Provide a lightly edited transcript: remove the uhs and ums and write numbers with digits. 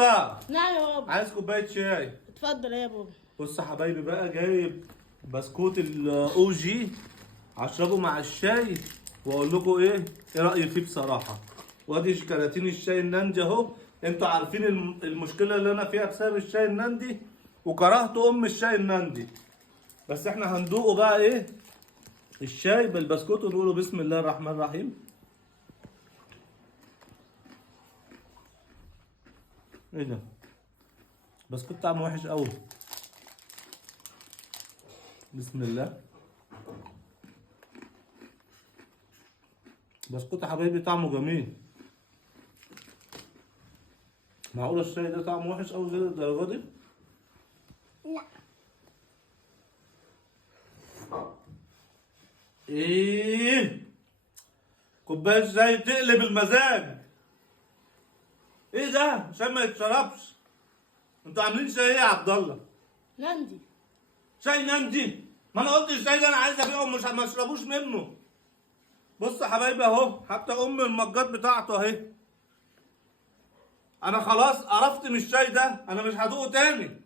الله. نعم يا بابا. عايز كوبايه شاي. اتفضل يا بابا. بص يا حبايبي بقى، جايب بسكوت الاو جي هشربه مع الشاي واقول لكم ايه رايي فيه بصراحه. وادي كراتين الشاي الناندي اهو. انتوا عارفين المشكله اللي انا فيها بسبب الشاي الناندي، وكرهت الشاي الناندي. بس احنا هندوقه بقى ايه الشاي بالبسكوت ونقوله بسم الله الرحمن الرحيم. ايه ده؟ بسكوت طعمه وحش قوي. بسم الله. بسكوت يا حبايبي طعمه جميل. معقولة الشاي ده طعمه وحش قوي كده الدرجة دي؟ لا. ايه؟ كوباية شاي تقلب المزاج. ايه ده؟ عشان ما يتشربش. انتوا عاملين شاي ايه يا عبد الله؟ ناندي. شاي ناندي؟ ما انا قلت الشاي ده انا عايز ابيعه مش ما اشربوش منه. بص يا حبايبي اهو، حتى المجات بتاعته اهي. انا خلاص قرفت من الشاي ده، انا مش هدوقه تاني.